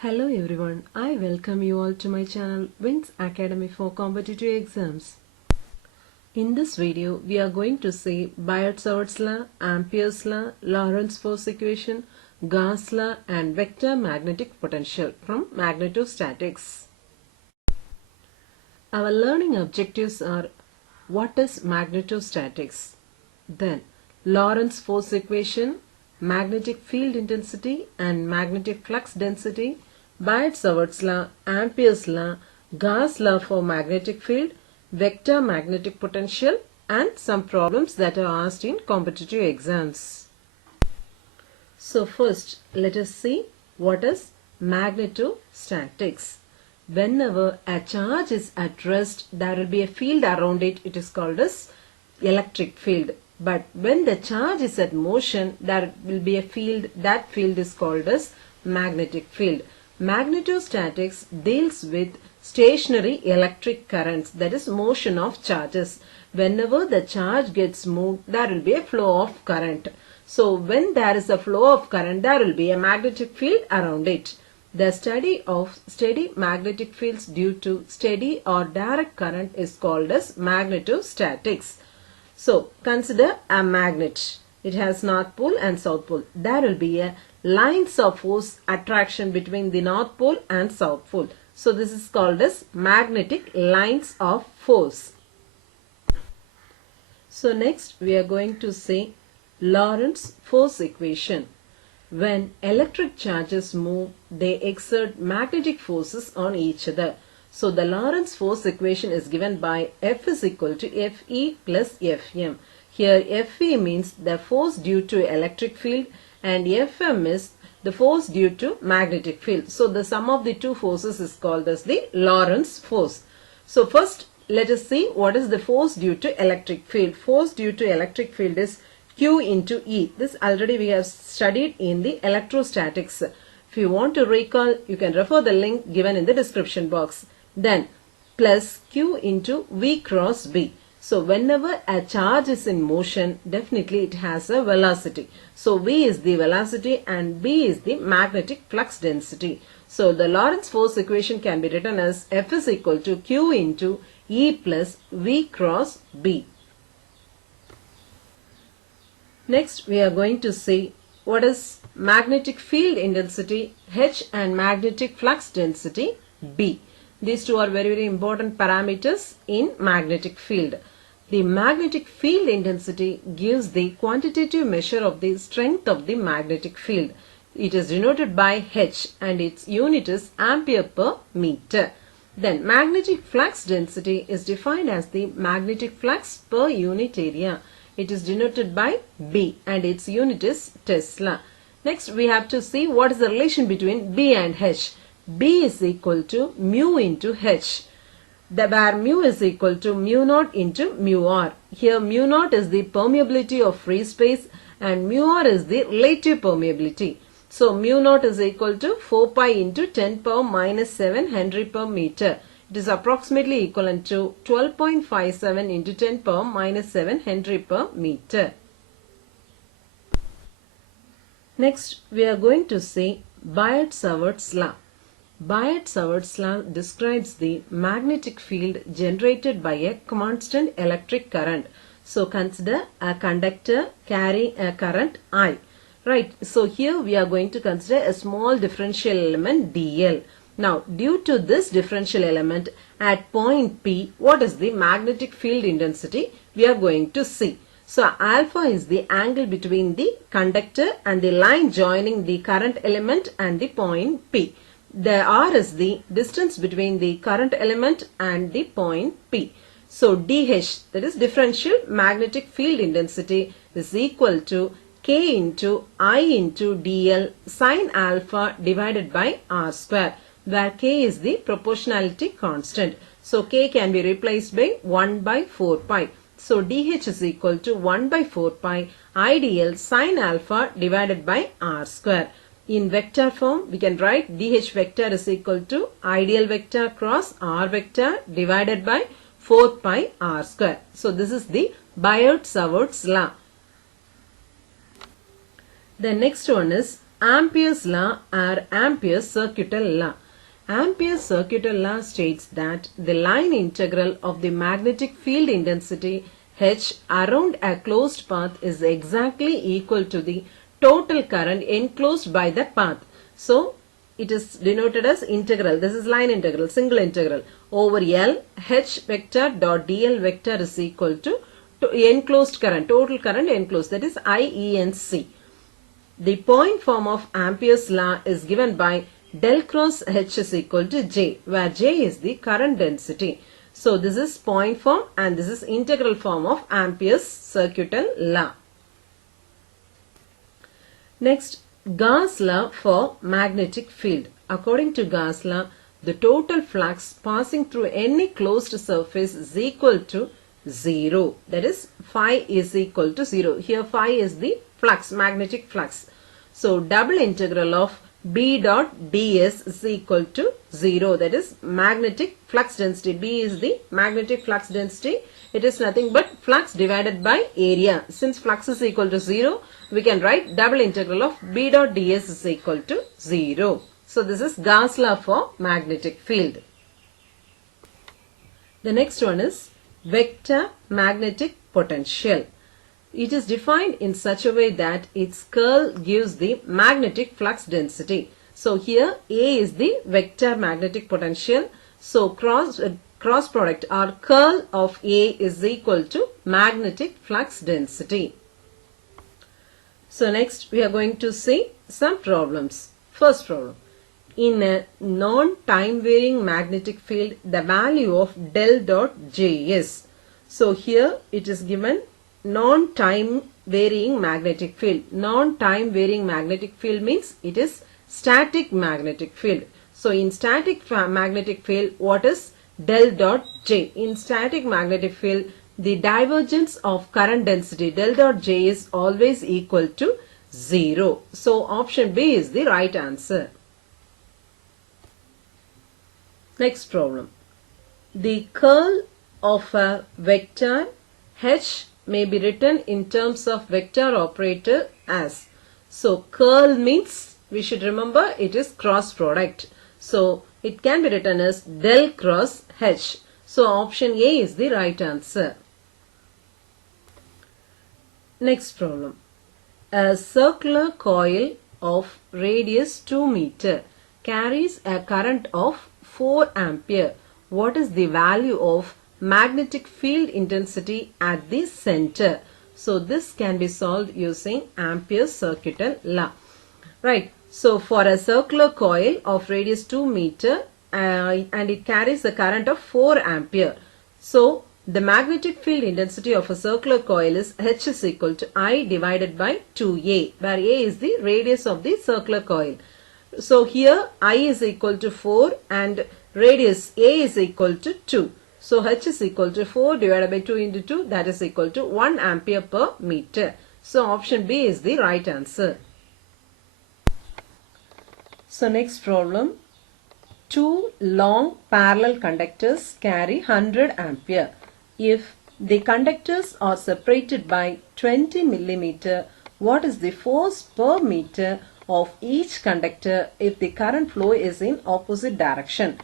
Hello everyone, I welcome you all to my channel Wings Academy for Competitive Exams. In this video, we are going to see Biot-Savart's law, Ampere's law, Lorentz force equation, Gauss law and vector magnetic potential from magnetostatics. Our learning objectives are: what is magnetostatics? Then Lorentz force equation, magnetic field intensity and magnetic flux density, Biot-Savart's law, Ampere's law, Gauss law for magnetic field, vector magnetic potential and some problems that are asked in competitive exams. So first let us see what is magnetostatics. Whenever a charge is at rest, there will be a field around it. It is called as electric field. But when the charge is at motion, there will be a field. That field is called as magnetic field. Magnetostatics deals with stationary electric currents, that is motion of charges. Whenever the charge gets moved, there will be a flow of current. So when there is a flow of current, there will be a magnetic field around it. The study of steady magnetic fields due to steady or direct current is called as magnetostatics. So consider a magnet. It has north pole and south pole. There will be a lines of force attraction between the north pole and south pole. So this is called as magnetic lines of force. So next we are going to see Lorentz force equation. When electric charges move, they exert magnetic forces on each other. So the Lorentz force equation is given by F is equal to Fe plus Fm. Here Fe means the force due to electric field and Fm is the force due to magnetic field. So the sum of the two forces is called as the Lorentz force. So first let us see what is the force due to electric field. Force due to electric field is Q into E. This already we have studied in the electrostatics. If you want to recall, you can refer the link given in the description box. Then plus Q into V cross B. So whenever a charge is in motion, definitely it has a velocity. So V is the velocity and B is the magnetic flux density. So the Lorentz force equation can be written as F is equal to Q into E plus V cross B. Next we are going to see what is magnetic field intensity H and magnetic flux density B. These two are very important parameters in magnetic field. The magnetic field intensity gives the quantitative measure of the strength of the magnetic field. It is denoted by H and its unit is ampere per meter. Then magnetic flux density is defined as the magnetic flux per unit area. It is denoted by B and its unit is Tesla. Next we have to see what is the relation between B and H. B is equal to mu into H. Where mu is equal to mu naught into mu r. Here mu naught is the permeability of free space and mu r is the relative permeability. So mu naught is equal to 4 pi into 10 power minus 7 Henry per meter. It is approximately equivalent to 12.57 into 10 power minus 7 Henry per meter. Next we are going to see Biot-Savart's law. Biot-Savart's law describes the magnetic field generated by a constant electric current. So consider a conductor carrying a current I. Right. So here we are going to consider a small differential element dl. Now due to this differential element at point P, what is the magnetic field intensity we are going to see. So alpha is the angle between the conductor and the line joining the current element and the point P. The R is the distance between the current element and the point P. So DH, that is differential magnetic field intensity, is equal to K into I into dl sine alpha divided by R square, where K is the proportionality constant. So K can be replaced by 1 by 4 pi. So DH is equal to 1 by 4 pi IDL sine alpha divided by R square. In vector form, we can write DH vector is equal to ideal vector cross R vector divided by 4 pi R square. So this is the Biot-Savart's law. The next one is Ampere's law or Ampere's circuital law. Ampere's circuital law states that the line integral of the magnetic field intensity H around a closed path is exactly equal to the total current enclosed by that path. So, it is denoted as integral. This is line integral, single integral over L H vector dot dl vector is equal to enclosed current, total current enclosed, that is IENC. The point form of Ampere's law is given by del cross H is equal to J, where J is the current density. So this is point form and this is integral form of Ampere's circuital law. Next, Gauss law for magnetic field. According to Gauss law, the total flux passing through any closed surface is equal to 0. That is, phi is equal to 0. Here phi is the flux, magnetic flux. So double integral of B dot ds is equal to 0. That is magnetic flux density. B is the magnetic flux density. It is nothing but flux divided by area. Since flux is equal to 0, we can write double integral of B dot ds is equal to 0. So this is Gauss law for magnetic field. The next one is vector magnetic potential. It is defined in such a way that its curl gives the magnetic flux density. So here A is the vector magnetic potential. So cross product or curl of A is equal to magnetic flux density. So next we are going to see some problems. First problem. In a non-time varying magnetic field, the value of del dot J is. So here it is given non-time varying magnetic field. Non-time varying magnetic field means it is static magnetic field. So in static magnetic field, what is del dot J? In static magnetic field, the divergence of current density del dot J is always equal to 0. So option B is the right answer. Next problem. The curl of a vector H may be written in terms of vector operator as. So curl means, we should remember, it is cross product. So it can be written as del cross H. So option A is the right answer. Next problem. A circular coil of radius 2 meter carries a current of 4 ampere. What is the value of magnetic field intensity at the center? So this can be solved using Ampere's circuital law. Right. So for a circular coil of radius 2 meter and it carries a current of 4 ampere. So the magnetic field intensity of a circular coil is H is equal to I divided by 2A, where A is the radius of the circular coil. So here I is equal to 4 and radius A is equal to 2. So H is equal to 4 divided by 2 into 2, that is equal to 1 ampere per meter. So option B is the right answer. So next problem. Two long parallel conductors carry 100 ampere. If the conductors are separated by 20 millimeter, what is the force per meter of each conductor if the current flow is in opposite direction?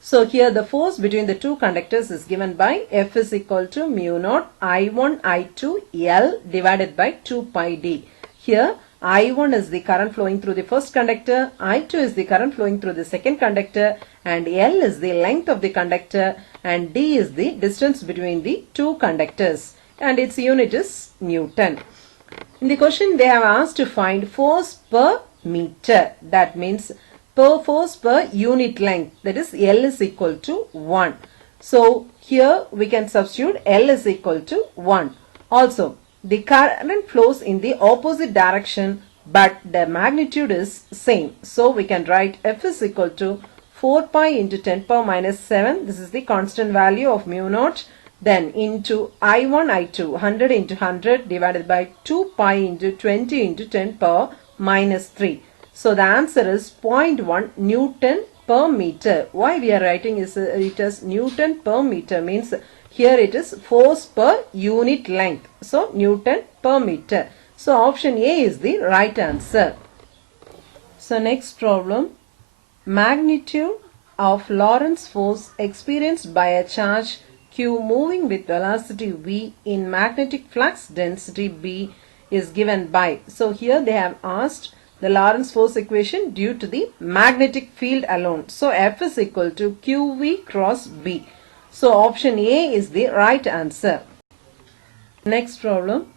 So here the force between the two conductors is given by F is equal to mu naught I1 I2 L divided by 2 pi d. Here I1 is the current flowing through the first conductor, I2 is the current flowing through the second conductor, and L is the length of the conductor and d is the distance between the two conductors, and its unit is Newton. In the question they have asked to find force per meter. That means per force per unit length, that is L is equal to 1. So here we can substitute L is equal to 1. Also the current flows in the opposite direction but the magnitude is same. So we can write F is equal to 4 pi into 10 power minus 7. This is the constant value of mu naught. Then into I1 I2 100 into 100 divided by 2 pi into 20 into 10 power minus 3. So the answer is 0.1 Newton per meter. Why we are writing it as Newton per meter means here it is force per unit length. So Newton per meter. So option A is the right answer. So next problem, magnitude of Lorentz force experienced by a charge Q moving with velocity V in magnetic flux density B is given by. So here they have asked the Lorentz force equation due to the magnetic field alone. So F is equal to QV cross B. So option A is the right answer. Next problem,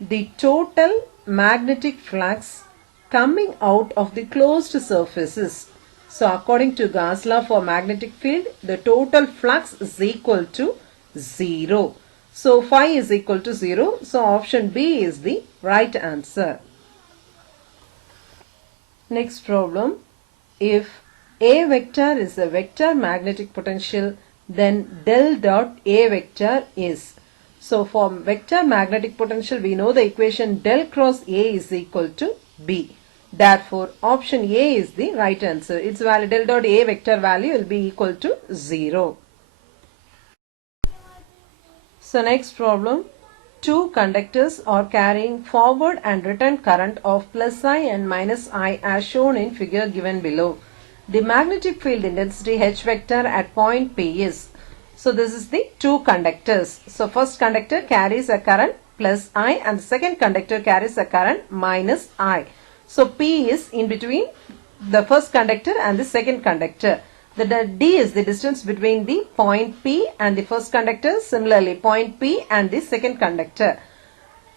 the total magnetic flux coming out of the closed surfaces. So according to Gauss law for magnetic field, the total flux is equal to 0. So phi is equal to 0. So option B is the right answer. Next problem, if A vector is a vector magnetic potential, then del dot A vector is. So for vector magnetic potential, we know the equation del cross A is equal to B. Therefore, option A is the right answer. Its value del dot A vector value will be equal to 0. So next problem, two conductors are carrying forward and return current of plus I and minus I as shown in figure given below. The magnetic field intensity H vector at point P is. So this is the two conductors. So first conductor carries a current plus I and the second conductor carries a current minus I. So P is in between the first conductor and the second conductor. The D is the distance between the point P and the first conductor. Similarly, point P and the second conductor.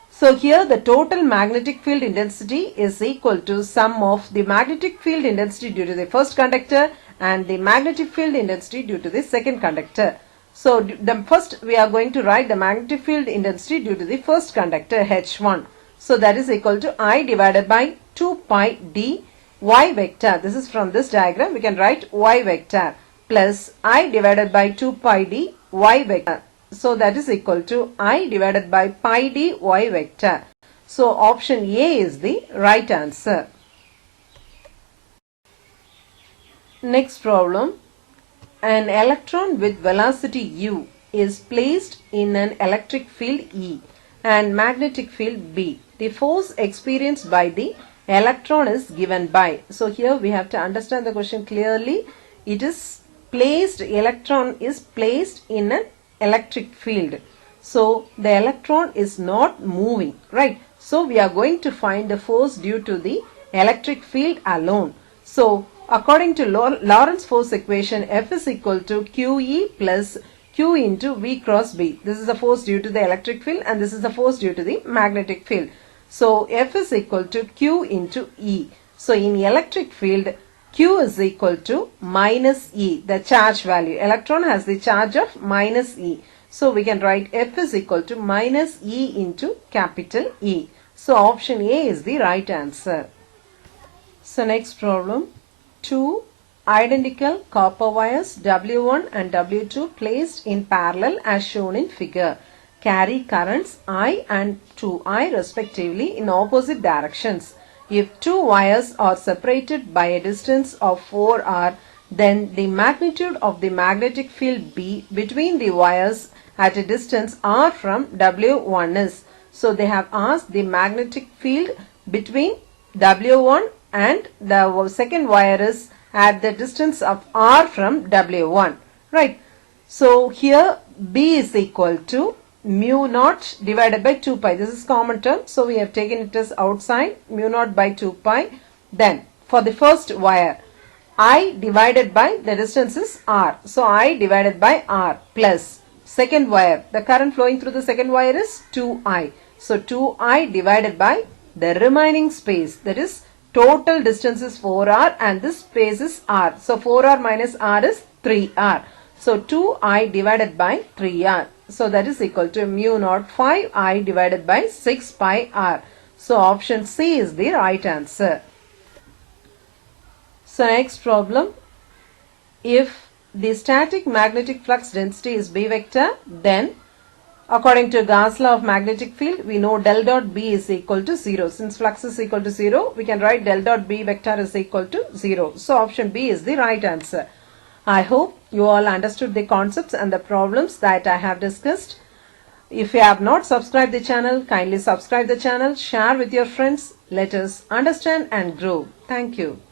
So here the total magnetic field intensity is equal to sum of the magnetic field intensity due to the first conductor and the magnetic field intensity due to the second conductor. So the first we are going to write the magnetic field intensity due to the first conductor H1. So that is equal to I divided by 2 pi d y vector. This is from this diagram. We can write y vector plus I divided by 2 pi d y vector. So that is equal to I divided by pi d y vector. So option A is the right answer. Next problem. An electron with velocity u is placed in an electric field E and magnetic field B. The force experienced by the electron is given by. So here we have to understand the question clearly. It is placed, electron is placed in an electric field. So the electron is not moving, right? So we are going to find the force due to the electric field alone. So according to Lorentz force equation, F is equal to QE plus Q into V cross B. This is the force due to the electric field and this is the force due to the magnetic field. So F is equal to Q into E. So in electric field, Q is equal to minus E, the charge value. Electron has the charge of minus E. So we can write F is equal to minus E into capital E. So option A is the right answer. So next problem. Two identical copper wires W1 and W2 placed in parallel as shown in figure carry currents I and 2I respectively in opposite directions. If two wires are separated by a distance of 4r, then the magnitude of the magnetic field B between the wires at a distance r from W1 is. So they have asked the magnetic field between W1 and the second wire is at the distance of r from W1, right? So here B is equal to mu naught divided by 2 pi. This is common term, so we have taken it as outside, mu naught by 2 pi. Then for the first wire, I divided by the distance is r, so I divided by r plus second wire, the current flowing through the second wire is 2I. So 2I divided by the remaining space, that is total distance is 4r and this space is r. So 4r minus r is 3r. So 2I divided by 3r. So that is equal to mu naught 5I divided by 6 pi r. So option C is the right answer. So next problem. If the static magnetic flux density is B vector, then according to Gauss law of magnetic field, we know del dot B is equal to 0. Since flux is equal to 0, we can write del dot B vector is equal to 0. So option B is the right answer. I hope you all understood the concepts and the problems that I have discussed. If you have not subscribed the channel, kindly subscribe the channel, share with your friends. Let us understand and grow. Thank you.